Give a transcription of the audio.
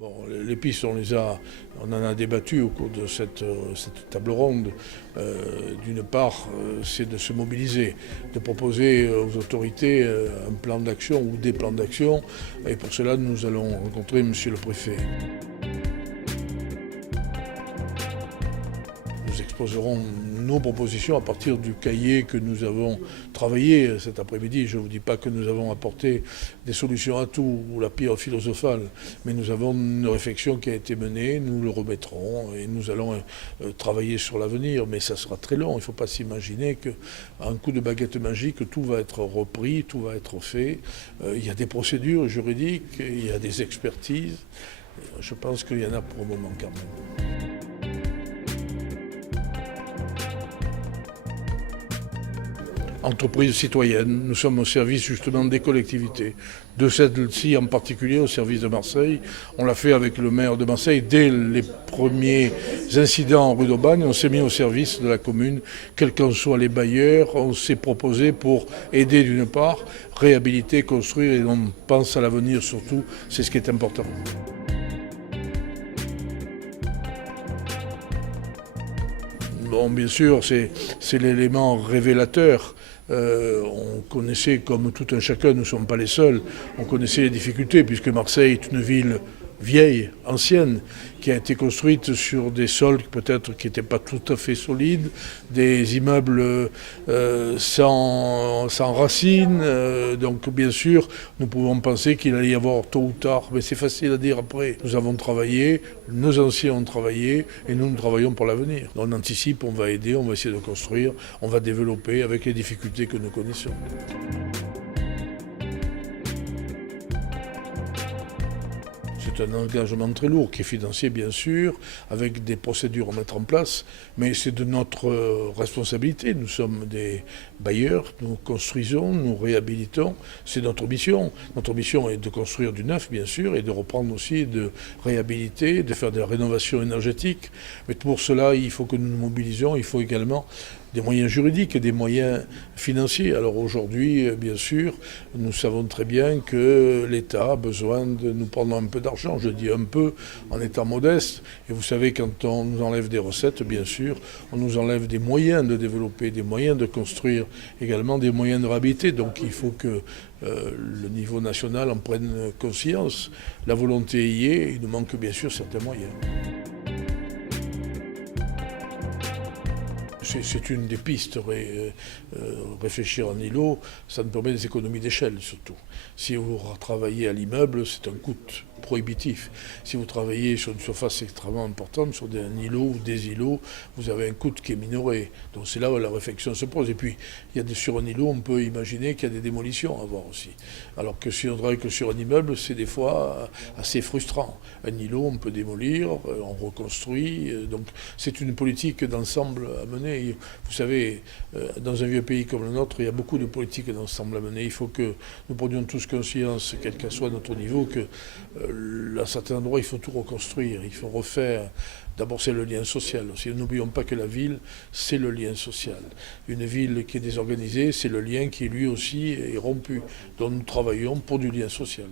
Bon, les pistes, on en a débattu au cours de cette table ronde. D'une part, c'est de se mobiliser, de proposer aux autorités un plan d'action ou des plans d'action. Et pour cela, nous allons rencontrer Monsieur le Préfet. Nous exposerons nos propositions à partir du cahier que nous avons travaillé cet après-midi. Je ne vous dis pas que nous avons apporté des solutions à tout ou la pierre philosophale, mais nous avons une réflexion qui a été menée, nous le remettrons et nous allons travailler sur l'avenir. Mais ça sera très long, il ne faut pas s'imaginer qu'à un coup de baguette magique, tout va être repris, tout va être fait. Il y a des procédures juridiques, il y a des expertises. Je pense qu'il y en a pour le moment quand même. Entreprise citoyenne, nous sommes au service justement des collectivités, de celle-ci en particulier au service de Marseille. On l'a fait avec le maire de Marseille dès les premiers incidents en rue d'Aubagne. On s'est mis au service de la commune, quels qu'en soient les bailleurs. On s'est proposé pour aider d'une part, réhabiliter, construire et on pense à l'avenir surtout, c'est ce qui est important. Bon, bien sûr, c'est l'élément révélateur. On connaissait, comme tout un chacun, nous ne sommes pas les seuls, on connaissait les difficultés, puisque Marseille est une ville vieille, ancienne, qui a été construite sur des sols peut-être qui n'étaient pas tout à fait solides, des immeubles sans racines. Donc bien sûr, nous pouvons penser qu'il allait y avoir tôt ou tard, mais c'est facile à dire après. Nous avons travaillé, nos anciens ont travaillé, et nous travaillons pour l'avenir. On anticipe, on va aider, on va essayer de construire, on va développer avec les difficultés que nous connaissons. C'est un engagement très lourd qui est financier bien sûr, avec des procédures à mettre en place, mais c'est de notre responsabilité. Nous sommes des bailleurs, nous construisons, nous réhabilitons, c'est notre mission. Notre mission est de construire du neuf bien sûr, et de reprendre aussi, de réhabiliter, de faire de la rénovation énergétique. Mais pour cela, il faut que nous nous mobilisions, il faut également des moyens juridiques et des moyens financiers. Alors aujourd'hui, bien sûr, nous savons très bien que l'État a besoin de nous prendre un peu d'argent. Je dis un peu en étant modeste. Et vous savez, quand on nous enlève des recettes, bien sûr, on nous enlève des moyens de développer, des moyens de construire, également des moyens de réhabiliter. Donc il faut que le niveau national en prenne conscience. La volonté y est, il nous manque bien sûr certains moyens. C'est une des pistes, réfléchir en îlot, ça nous permet des économies d'échelle surtout. Si vous travaillez à l'immeuble, c'est un coût prohibitif. Si vous travaillez sur une surface extrêmement importante, sur un îlot ou des îlots, vous avez un coût qui est minoré. Donc c'est là où la réflexion se pose. Et puis, sur un îlot, on peut imaginer qu'il y a des démolitions à voir aussi. Alors que si on travaille que sur un immeuble, c'est des fois assez frustrant. Un îlot, on peut démolir, on reconstruit. Donc c'est une politique d'ensemble à mener. Vous savez, dans un vieux pays comme le nôtre, il y a beaucoup de politiques d'ensemble à mener. Il faut que nous prenions tous conscience, quel qu'en soit notre niveau, que à certains endroits, il faut tout reconstruire, il faut refaire. D'abord, c'est le lien social. N'oublions pas que la ville, c'est le lien social. Une ville qui est désorganisée, c'est le lien qui, lui aussi, est rompu. Donc nous travaillons pour du lien social.